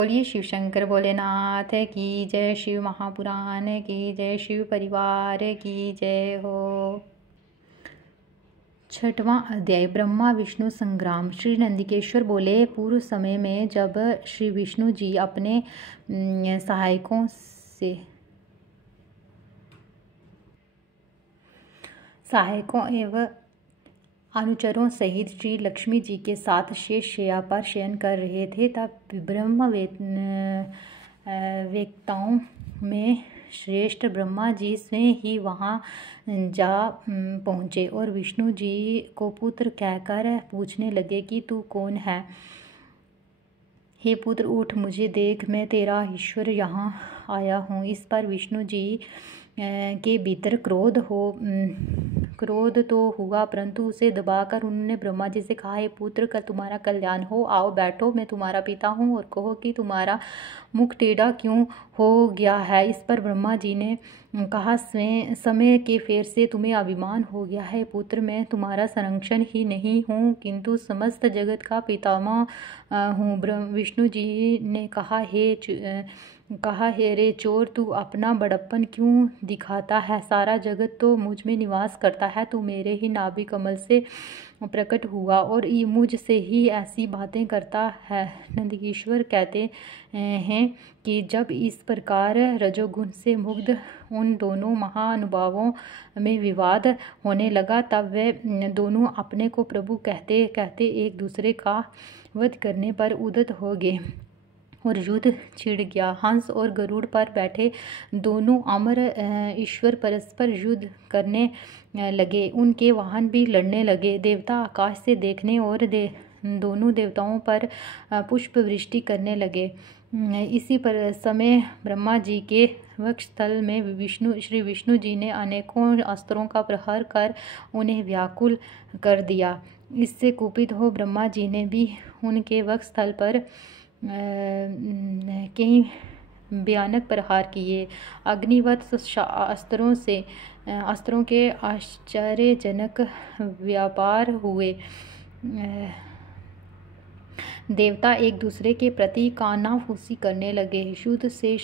बोलिए शिव शंकर भोलेनाथ की जय। शिव महापुराण की जय। शिव परिवार की जय हो। छठवां अध्याय ब्रह्मा विष्णु संग्राम। श्री नंदिकेश्वर बोले, पूर्व समय में जब श्री विष्णु जी अपने सहायकों एवं अनुचरों सहित श्री लक्ष्मी जी के साथ शेष शैया पर शयन कर रहे थे, तब ब्रह्म वेत्ताओं में श्रेष्ठ ब्रह्मा जी स्वयं ही वहां जा पहुँचे और विष्णु जी को पुत्र कहकर पूछने लगे कि तू कौन है। हे पुत्र, उठ, मुझे देख, मैं तेरा ईश्वर यहाँ आया हूँ। इस पर विष्णु जी के भीतर क्रोध तो हुआ, परंतु उसे दबाकर उन्होंने ब्रह्मा जी से कहा, हे पुत्र, कल तुम्हारा कल्याण हो, आओ बैठो, मैं तुम्हारा पिता हूँ, और कहो कि तुम्हारा मुख टेढ़ा क्यों हो गया है। इस पर ब्रह्मा जी ने कहा, समय के फेर से तुम्हें अभिमान हो गया है पुत्र, मैं तुम्हारा संरक्षण ही नहीं हूँ किंतु समस्त जगत का पितामह हूँ। विष्णु जी ने कहा, हे रे चोर, तू अपना बड़प्पन क्यों दिखाता है? सारा जगत तो मुझ में निवास करता है, तू मेरे ही नाभि कमल से प्रकट हुआ और मुझ से ही ऐसी बातें करता है। नंदीश्वर कहते हैं कि जब इस प्रकार रजोगुण से मुग्ध उन दोनों महानुभावों में विवाद होने लगा, तब वे दोनों अपने को प्रभु कहते कहते एक दूसरे का वध करने पर उद्यत हो गए और युद्ध छिड़ गया। हंस और गरुड़ पर बैठे दोनों अमर ईश्वर परस्पर युद्ध करने लगे, उनके वाहन भी लड़ने लगे। देवता आकाश से देखने और दोनों देवताओं पर पुष्प वृष्टि करने लगे। इसी पर समय ब्रह्मा जी के वक्षस्थल में श्री विष्णु जी ने अनेकों अस्त्रों का प्रहार कर उन्हें व्याकुल कर दिया। इससे कुपित हो ब्रह्मा जी ने भी उनके वक्षस्थल पर कई भयानक प्रहार किए। अग्निवत अस्त्रों के आश्चर्यजनक व्यापार हुए। देवता एक दूसरे के प्रति कानाफूसी करने लगे। युद्ध से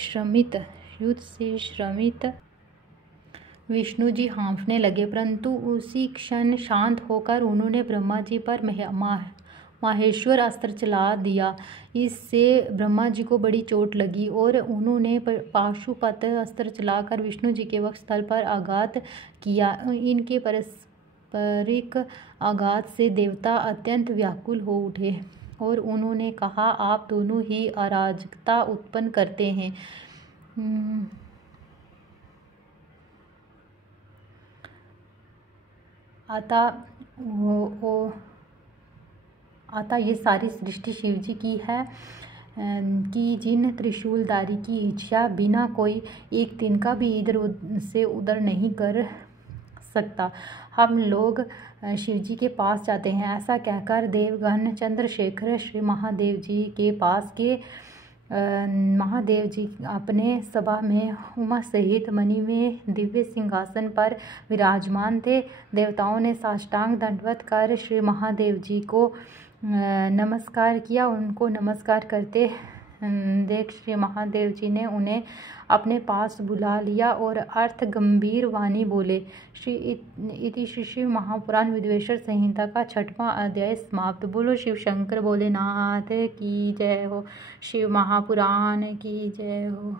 श्रमित विष्णु जी हाँफने लगे, परंतु उसी क्षण शांत होकर उन्होंने ब्रह्मा जी पर माहेश्वर अस्त्र चला दिया। इससे ब्रह्मा जी को बड़ी चोट लगी और उन्होंने पाशुपत अस्त्र चलाकर विष्णु जी के वक्षस्थल पर आघात किया। इनके पारस्परिक आघात से देवता अत्यंत व्याकुल हो उठे और उन्होंने कहा, आप दोनों ही अराजकता उत्पन्न करते हैं। अतः ये सारी सृष्टि शिव जी की है कि जिन त्रिशूलधारी की इच्छा बिना कोई एक तिनका भी इधर से उधर नहीं कर सकता। हम लोग शिव जी के पास जाते हैं। ऐसा कहकर देवगण चंद्रशेखर श्री महादेव जी के पास के महादेव जी अपने सभा में उमा सहित मणि में दिव्य सिंहासन पर विराजमान थे। देवताओं ने साष्टांग दंडवत कर श्री महादेव जी को नमस्कार किया। उनको नमस्कार करते देख श्री महादेव जी ने उन्हें अपने पास बुला लिया और अर्थ गंभीर वाणी बोले। इति श्री शिव महापुराण विद्वेश्वर संहिता का 6वां अध्याय समाप्त। बोलो शिव शंकर भोलेनाथ की जय हो। शिव महापुराण की जय हो।